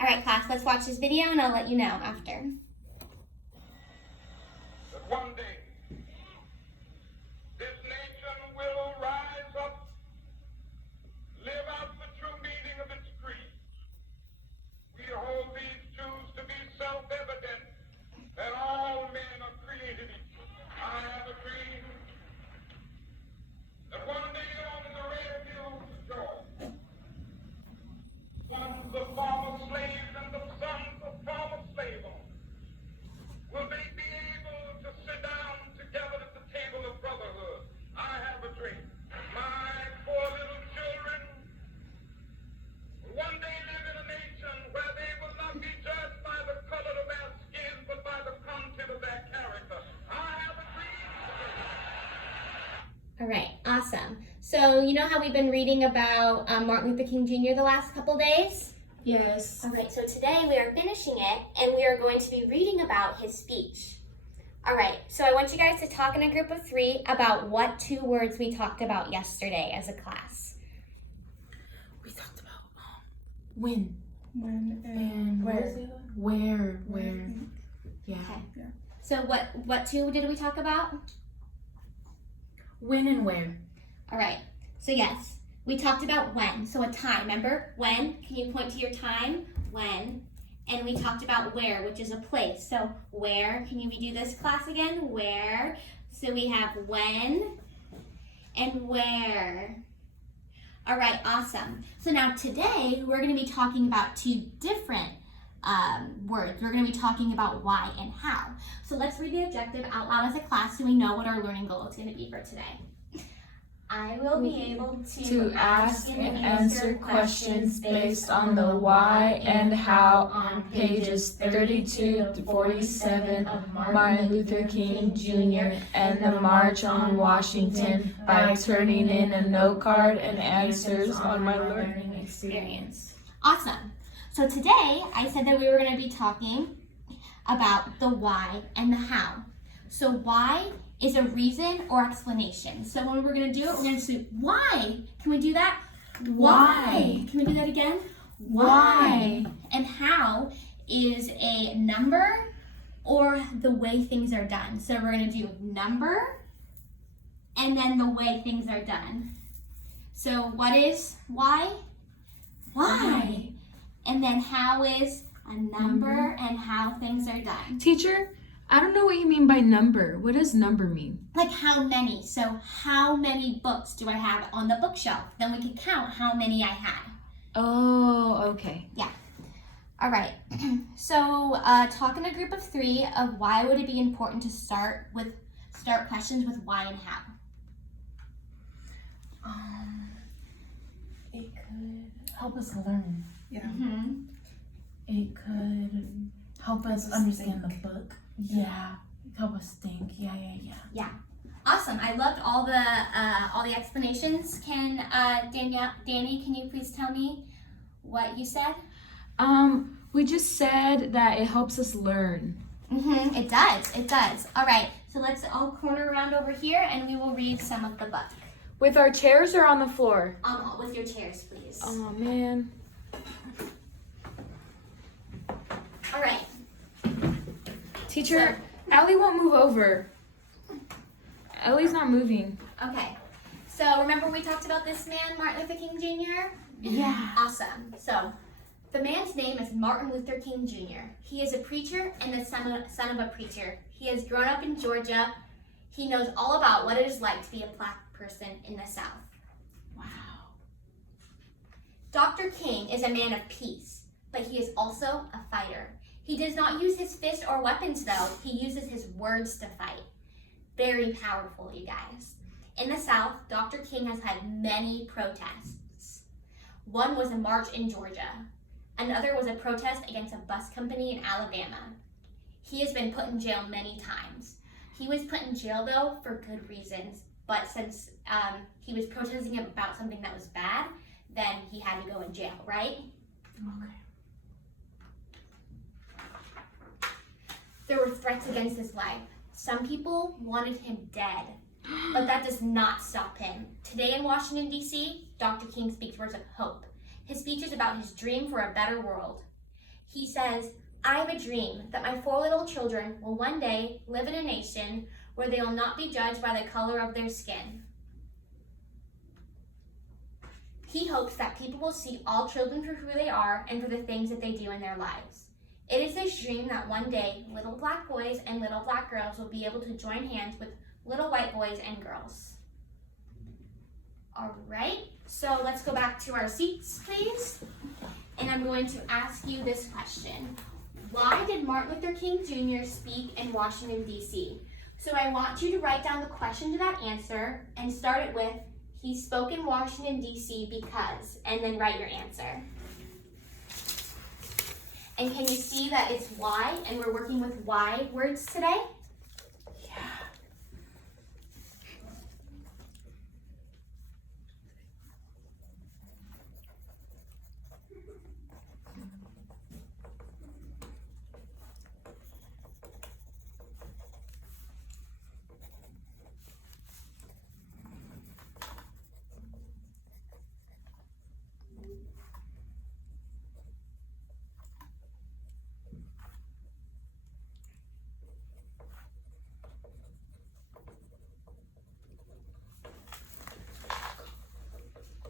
All right, class, let's watch this video and I'll let you know after. That one day, this nation will rise up, live out the true meaning of its creed. We hold these truths to be self-evident, that all men are created equal. I have a dream that one day on the red hills of Georgia, sons of former slaves and the sons of former slave owners, will they be able to sit down together at the table of brotherhood? I have a dream. My poor little children will one day live in a nation where they will not be judged by the color of their skin, but by the content of their character. I have a dream. All right, awesome. So you know how we've been reading about Martin Luther King Jr. the last couple days? Yes. All right, so today we are finishing it and we are going to be reading about his speech. All right, so I want you guys to talk in a group of 3 about what 2 words we talked about yesterday as a class. We talked about when When and where? what was the other one? Where. Yeah. Okay. So what 2 did we talk about? When and where. All right, so yes, we talked about when. So a time, remember? When, can you point to your time? When. And we talked about where, which is a place. So where, can you redo this class again? Where. So we have when and where. All right, awesome. So now today, we're gonna be talking about 2 different words. We're gonna be talking about why and how. So let's read the objective out loud as a class so we know what our learning goal is gonna be for today. I will be able To ask and answer questions based on the why and how on pages 32 to 47 of Martin Luther King Jr. and the March on Washington by turning in a note card and answers on my learning experience. Awesome. So today I said that we were going to be talking about the why and the how. So why is a reason or explanation. So when we're going to do it, we're going to say why. Can we do that? Why? Can we do that again? Why? And how is a number or the way things are done. So we're going to do number and then the way things are done. So what is why? Why. And then how is a number and how things are done. Teacher, I don't know what you mean by number. What does number mean? Like how many. So how many books do I have on the bookshelf? Then we can count how many I had. Oh, okay. All right. So talk in a group of 3 of why would it be important to start questions with why and how. It could help us learn. Yeah. Mm-hmm. It could help us understand the book. Yeah. Help us think. Yeah. Awesome. I loved all the explanations. Can Danny, can you please tell me what you said? We just said that it helps us learn. Mm-hmm. It does. All right. So let's all corner around over here and we will read some of the book. With our chairs or on the floor? With your chairs, please. Oh, man. All right. Teacher, Allie won't move over. Allie's not moving. Okay. So remember we talked about this man, Martin Luther King Jr.? Yeah. Awesome. So the man's name is Martin Luther King Jr. He is a preacher and the son of a preacher. He has grown up in Georgia. He knows all about what it is like to be a black person in the South. Wow. Dr. King is a man of peace, but he is also a fighter. He does not use his fist or weapons though. He uses his words to fight. Very powerful, you guys. In the South, Dr. King has had many protests. One was a march in Georgia. Another was a protest against a bus company in Alabama. He has been put in jail many times. He was put in jail though for good reasons, but since he was protesting about something that was bad, then he had to go in jail, right? Okay. There were threats against his life. Some people wanted him dead, but that does not stop him. Today in Washington, D.C., Dr. King speaks words of hope. His speech is about his dream for a better world. He says, I have a dream that my 4 little children will one day live in a nation where they will not be judged by the color of their skin. He hopes that people will see all children for who they are and for the things that they do in their lives. It is this dream that one day little black boys and little black girls will be able to join hands with little white boys and girls. All right, so let's go back to our seats, please. And I'm going to ask you this question. Why did Martin Luther King Jr. speak in Washington, D.C.? So I want you to write down the question to that answer and start it with, he spoke in Washington, D.C. because, and then write your answer. And can you see that it's why, and we're working with why words today?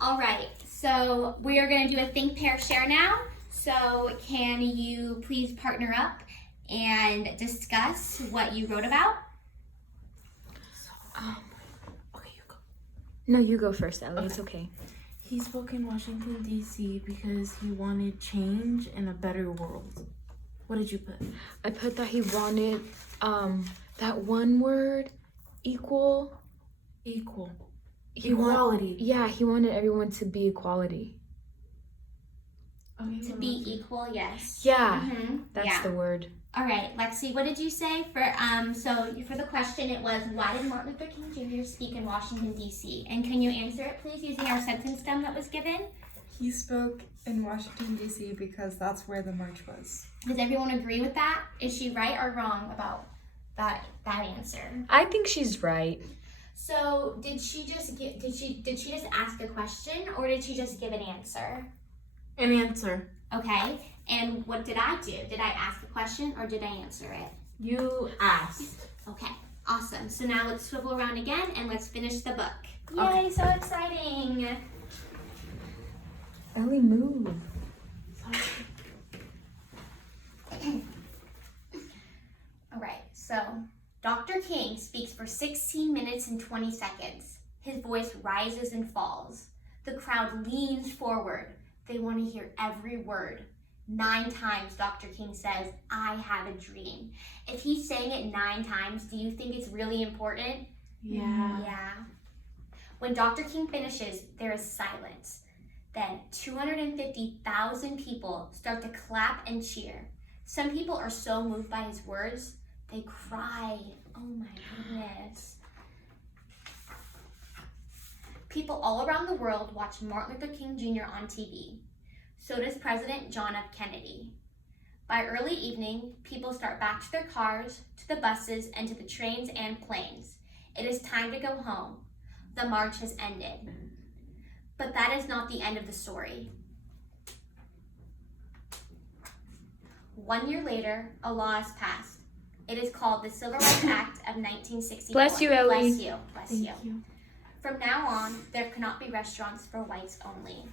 All right, so we are going to do a think, pair, share now. So can you please partner up and discuss what you wrote about? Okay, you go. No, you go first, Ellie. It's okay. He spoke in Washington, D.C. because he wanted change and a better world. What did you put? I put that he wanted that one word, equal. Equal. Equality. He wanted everyone to be equality. To be equal, yes. Yeah, that's the word. All right, Lexi, what did you say? So for the question, it was, why did Martin Luther King Jr. speak in Washington, D.C.? And can you answer it, please, using our sentence stem that was given? He spoke in Washington, D.C. because that's where the march was. Does everyone agree with that? Is she right or wrong about that answer? I think she's right. So did she just ask a question, or did she just give an answer? An answer. Okay, and what did I do? Did I ask a question or did I answer it? You asked. Okay, awesome. So now let's swivel around again and let's finish the book. Yay, Okay. so exciting. Ellie, move. All right, so Dr. King speaks for 16 minutes and 20 seconds. His voice rises and falls. The crowd leans forward. They want to hear every word. 9 times Dr. King says, I have a dream. If he's saying it 9 times, do you think it's really important? Yeah. When Dr. King finishes, there is silence. Then 250,000 people start to clap and cheer. Some people are so moved by his words, they cry. Oh my goodness. People all around the world watch Martin Luther King Jr. on TV. So does President John F. Kennedy. By early evening, people start back to their cars, to the buses, and to the trains and planes. It is time to go home. The march has ended. But that is not the end of the story. 1 year later, a law is passed. It is called the Civil Rights Act of 1964. Bless you, Ellie. Bless you. Bless you. From now on, there cannot be restaurants for whites only.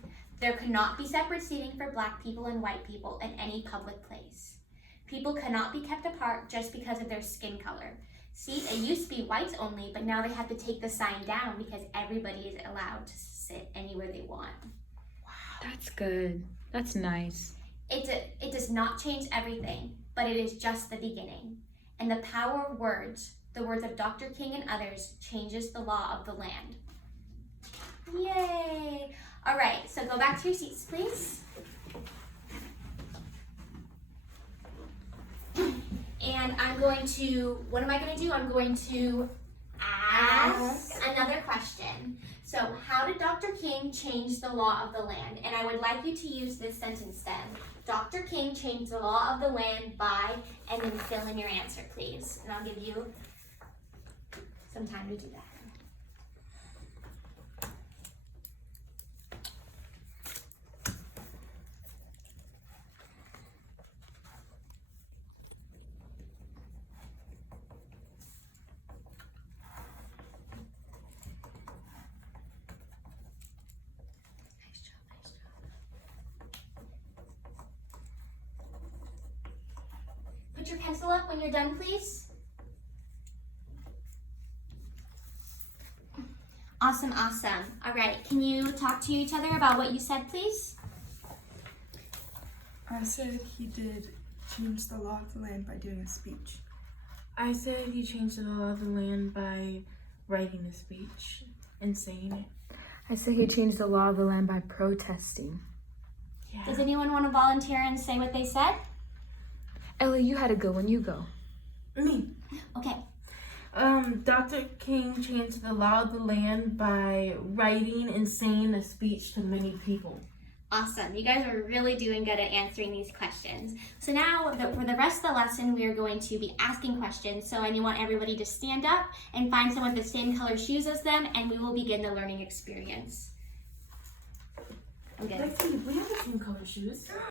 There cannot be separate seating for black people and white people in any public place. People cannot be kept apart just because of their skin color. See, it used to be whites only, but now they have to take the sign down because everybody is allowed to sit anywhere they want. Wow, that's good. That's nice. It does not change everything, but it is just the beginning. And the power of words, the words of Dr. King and others, changes the law of the land. Yay! All right, so go back to your seats, please. And what am I going to do? I'm going to ask another question. So, how did Dr. King change the law of the land? And I would like you to use this sentence then. Dr. King changed the law of the land by, and then fill in your answer, please. And I'll give you some time to do that. put your pencil up when you're done, please? Awesome, awesome. All right, can you talk to each other about what you said, please? I said he did change the law of the land by doing a speech. I said he changed the law of the land by writing a speech and saying it. I said he changed the law of the land by protesting. Yeah. Does anyone want to volunteer and say what they said? Ellie, you had a good one. You go. Me. Okay. Dr. King changed the law of the land by writing and saying a speech to many people. Awesome. You guys are really doing good at answering these questions. So now, for the rest of the lesson, we are going to be asking questions. So I want everybody to stand up and find someone with the same color shoes as them, and we will begin the learning experience. I'm good. Lexi, we have the same color shoes.